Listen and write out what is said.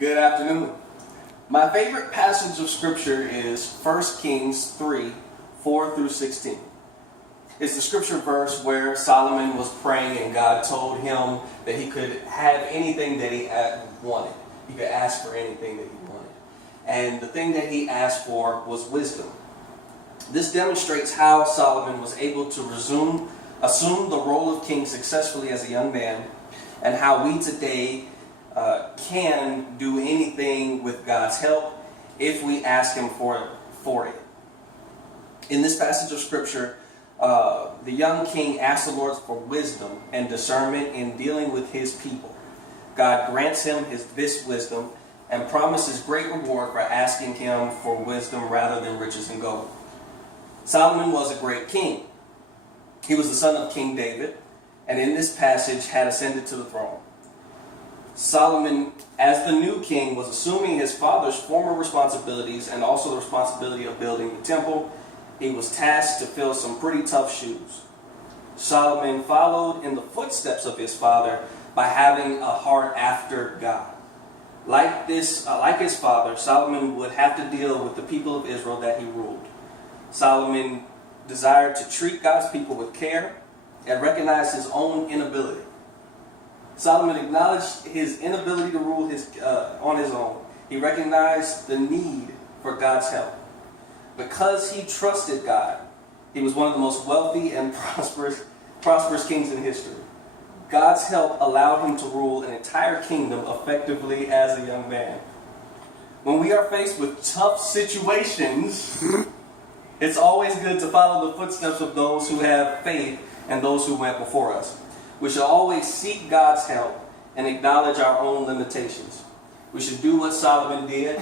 Good afternoon. My favorite passage of scripture is 1 Kings 3, 4 through 16. It's the scripture verse where Solomon was praying and God told him that he could have anything that he wanted. He could ask for anything that he wanted. And the thing that he asked for was wisdom. This demonstrates how Solomon was able to assume the role of king successfully as a young man, and how we today can do anything with God's help if we ask Him for it. In this passage of Scripture, the young king asked the Lord for wisdom and discernment in dealing with his people. God grants him this wisdom and promises great reward for asking Him for wisdom rather than riches and gold. Solomon was a great king. He was the son of King David, and in this passage had ascended to the throne. Solomon, as the new king, was assuming his father's former responsibilities and also the responsibility of building the temple. He was tasked to fill some pretty tough shoes. Solomon followed in the footsteps of his father by having a heart after God. Like his father, Solomon would have to deal with the people of Israel that he ruled. Solomon desired to treat God's people with care and recognize his own inability. Solomon acknowledged his inability to rule on his own. He recognized the need for God's help. Because he trusted God, he was one of the most wealthy and prosperous kings in history. God's help allowed him to rule an entire kingdom effectively as a young man. When we are faced with tough situations, it's always good to follow the footsteps of those who have faith and those who went before us. We should always seek God's help and acknowledge our own limitations. We should do what Solomon did.